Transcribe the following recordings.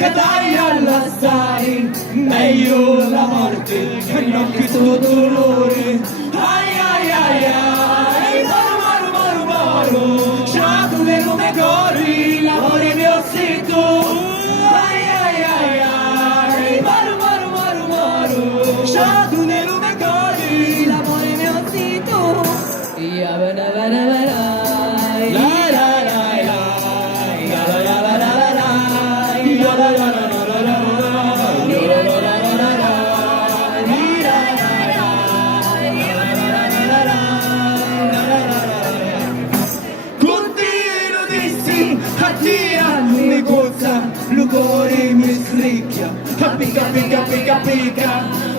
che dai all'assai, meglio la morte che non questo dolore. Ai ai ai ai, maru maru maru maru, sciato nel lume corri, l'amore mio sei tu. Ai ai ai ai, maru maru maru maru, sciato nel lume corri, l'amore mio sei tu. Ya bana bana bana, la la la la, ya la la la la la, ya la la la la la la, ni la la la la la la, ni la la la la la, la la la la. Continuo dissi, addio mi gozza, il cuore mi stricchia, pica pica pica pica,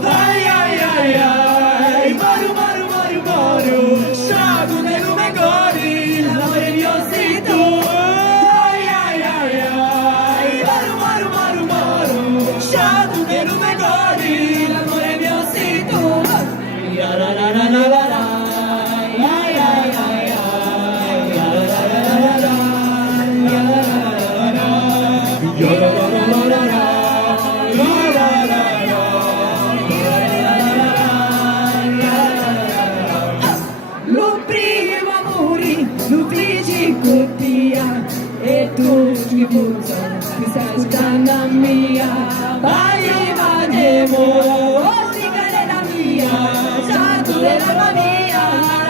ai ai ai ai, maru maru maru maru, sciato nel lume cori, l'amore mio sei tu. Ai ai ai ai, maru maru maru maru, sciato nel lume cori, l'amore mio sei tu. Ya la la la la la la, ai ai ai ai, ya la la la la la, ya la la la la la, ya la la la la la, la la la la. Lo primo amore, lo feci coppia, e tu schifosa, mi stai ascoltando a mia, vai manemo, unica nella mia, santo della mia.